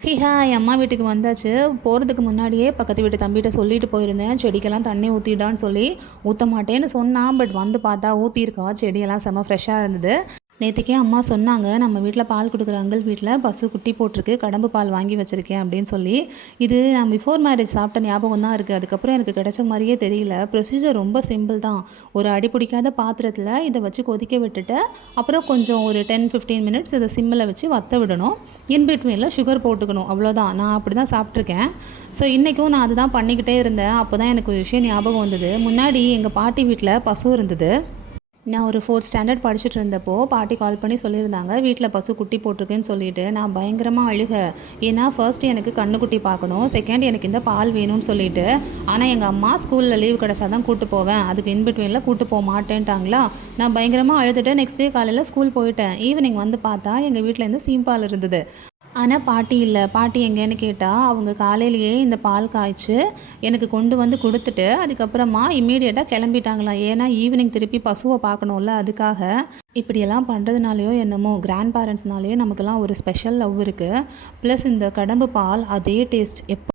Hi அம்மா வீட்டுக்கு வந்தாச்சு. போகிறதுக்கு முன்னாடியே பக்கத்து வீட்டு தம்பிகிட்ட சொல்லிட்டு போயிருந்தேன். செடிக்கெல்லாம் தண்ணி ஊற்றிடான்னு சொல்லி. ஊற்ற மாட்டேன்னு சொன்னான். பட் வந்து பார்த்தா ஊற்றிருக்கா. செடியெல்லாம் செம்ம ஃப்ரெஷ்ஷாக இருந்தது. நேற்றுக்கே அம்மா சொன்னாங்க, நம்ம வீட்டில் பால் கொடுக்குற அங்கிள் வீட்டில் பசு குட்டி போட்டிருக்கு, கடம்பு பால் வாங்கி வச்சுருக்கேன் அப்படின்னு சொல்லி. இது நான் பிஃபோர் மேரேஜ் சாப்பிட்ட ஞாபகம் தான் இருக்குது. அதுக்கப்புறம் எனக்கு கிடைச்ச மாதிரியே தெரியல. ப்ரொசீஜர் ரொம்ப சிம்பிள் தான். ஒரு அடி பிடிக்காத பாத்திரத்தில் இதை வச்சு கொதிக்க விட்டுட்டு, அப்புறம் கொஞ்சம் ஒரு 10-15 மினிட்ஸ் இதை சிம்மில் வச்சு வற்ற விடணும். இன்பிட்வீனில் சுகர் போட்டுக்கணும், அவ்வளோதான். நான் அப்படி தான் சாப்பிட்ருக்கேன். ஸோ இன்றைக்கும் நான் அதுதான் பண்ணிக்கிட்டே இருந்தேன். அப்போ தான் எனக்கு ஒரு விஷயம் ஞாபகம் வந்தது. முன்னாடி எங்கள் பாட்டி வீட்டில் பசு இருந்தது. நான் ஒரு 4th ஸ்டாண்டர்ட் படிச்சுட்டு இருந்தப்போ பாட்டி கால் பண்ணி சொல்லியிருந்தாங்க, வீட்டில் பசு குட்டி போட்டிருக்குன்னு சொல்லிட்டு. நான் பயங்கரமாக அழுக. ஏன்னா ஃபர்ஸ்ட்டு எனக்கு கண்ணுக்குட்டி பார்க்கணும், செகண்ட் எனக்கு இந்த பால் வேணும்னு சொல்லிட்டு. ஆனால் எங்கள் அம்மா ஸ்கூலில் லீவ் கிடச்சா தான் கூட்டு போவேன், அதுக்கு இன்பிட்வீனில் கூட்டு போக மாட்டேன்ட்டாங்களா. நான் பயங்கரமாக அழுதுட்டு நெக்ஸ்ட் டே காலையில் ஸ்கூல் போயிட்டேன். ஈவினிங் வந்து பார்த்தா எங்கள் வீட்டிலேருந்து சீம்பால் இருந்தது. ஆனால் பாட்டி இல்லை. பாட்டி எங்கேன்னு கேட்டால், அவங்க காலையிலேயே இந்த பால் காய்ச்சி எனக்கு கொண்டு வந்து கொடுத்துட்டு, அதுக்கப்புறமா இம்மீடியட்டாக கிளம்பிட்டாங்களாம். ஏன்னா ஈவினிங் திருப்பி பசுவை பார்க்கணும்ல, அதுக்காக. இப்படியெல்லாம் பண்ணுறதுனாலையோ என்னமோ, கிராண்ட் பேரண்ட்ஸ்னாலேயோ நமக்கெல்லாம் ஒரு ஸ்பெஷல் லவ் இருக்குது. ப்ளஸ் இந்த கடம்பு பால் அதே டேஸ்ட் எப்போ